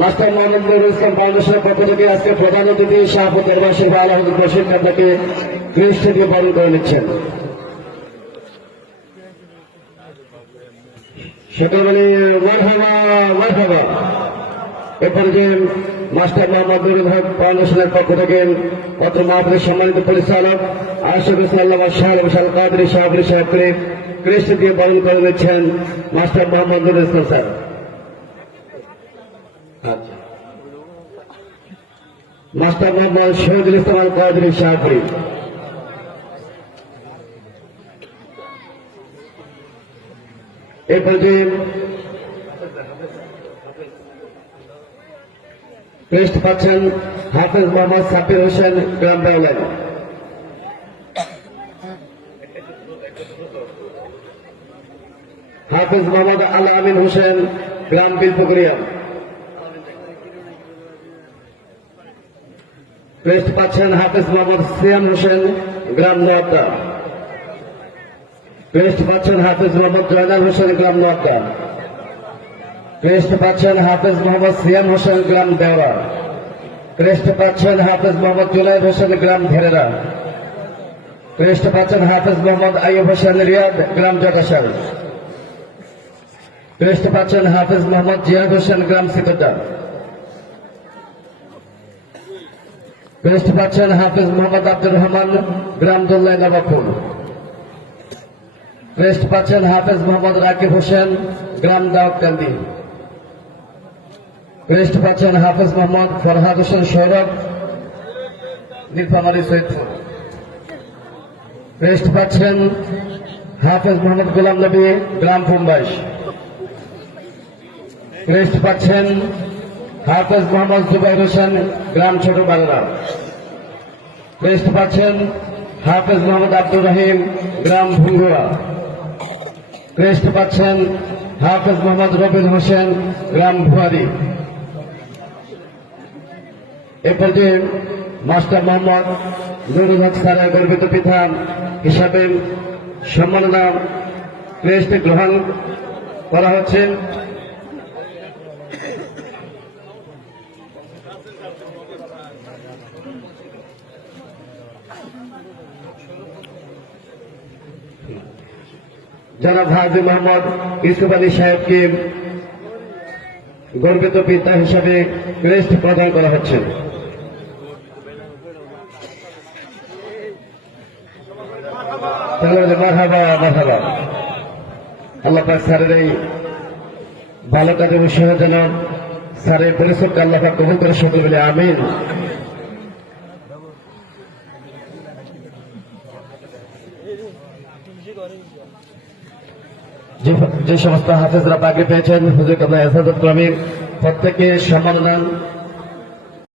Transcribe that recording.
Master Mohammad Nurul ইসলাম ফাউন্ডেশনের পক্ষ থেকে আজকে প্রধান অতিথি শাহপুর দরবাসী বা আলহামদ বসির কান্দাকে ক্রিস্ট দিয়ে বরণ করে নিচ্ছেন। সেটা বলি মারহাবা মারহাবা এরপরে যে মাস্টার মোহাম্মদ নুরুল হক ফাউন্ডেশনের পক্ষ থেকে পত্র মাহফিলের সম্মানিত পরিচালক আশিক ইসলাম শাহ বিশাল কাদরি সাহাবরি সাহেবকে ক্রিস্ট দিয়ে বরণ করে নিচ্ছেন master Mohammad Nurul Islam sir. Master Mohammad Shahidul Islam Al Qadri Sahabari এরপর যে ক্রেস্ট পাচ্ছেন হাফেজ মোহাম্মদ সাকির হোসেন গ্রাম বাউলাই হাফেজ মোহাম্মদ আল আমিন হোসেন গ্রাম বিলপুকুরিয়া ক্রেস্ট পাচ্ছেন হাফেজ মোহাম্মদ সিয়াম হোসেন, গ্রাম নোয়াদা ক্রেস্ট পাচ্ছেন হাফেজ মোহাম্মদ জয়নাল হোসেন, গ্রাম নোয়াদা ক্রেস্ট পাচ্ছেন হাফেজ মোহাম্মদ সিয়াম হোসেন, গ্রাম দেওয়া ক্রেস্ট পাচ্ছেন হাফেজ মোহাম্মদ জুলাই হোসেন, গ্রাম ধেরেরা। ক্রেস্ট পাচ্ছেন হাফেজ মোহাম্মদ আইয়ুব হোসেন, রিয়াদ, গ্রাম জটাশাল। ক্রেস্ট পাচ্ছেন হাফেজ মোহাম্মদ জিয়াদ হোসেন, গ্রাম সিকোটা ক্রেস্ট পাচ্ছেন হাফেজ মোহাম্মদ আব্দুর রহমান গ্রাম দোল্লাই নবাবপুর ক্রেস্ট পাচ্ছেন হাফেজ মোহাম্মদ রাকিব হোসেন, গ্রাম দাউদকান্দি ক্রেস্ট পাচ্ছেন হাফেজ মোহাম্মদ ফরহাদ হোসেন সৌরভ নীলফামারী সৈয়দপুর। ক্রেস্ট পাচ্ছেন হাফেজ মোহাম্মদ গোলাম নবী, গ্রাম ফুম্বাইশ ক্রেস্ট পাচ্ছেন হাফেজ মোহাম্মদ জুবাইর হোসেন, গ্রাম ছোট বাংলা। ক্রেস্ট পাচ্ছেন হাফেজ মোহাম্মদ আব্দুর রহিম, গ্রাম ভুঙ্গুয়া ক্রেস্ট পাচ্ছেন হাফেজ মোহাম্মদ রবিন হোসেন, গ্রাম ভুয়ারি। এ পর্যায়ে মাস্টার মোহাম্মদ নুরুল হক গর্বিত পিতা হিসাবে সম্মাননা ক্রেস্ট গ্রহণ করা হচ্ছে। জনাব হাজি মোহাম্মদ ইউসুফ আলী সাহেবকে গর্বিত পিতা হিসাবে ক্রেস্ট প্রদান করা হচ্ছে। আল্লাহ স্যারের এই ভালো কাজের উৎসাহ যেন স্যারের পরিশ্রমকে আল্লাহ কবুল করে সকল বলে আমিন। যে সমস্ত হাফেজরা পাগড়ি পেয়েছেন হুজুর কাবলা এসাদুল প্রত্যেকে সম্মাননা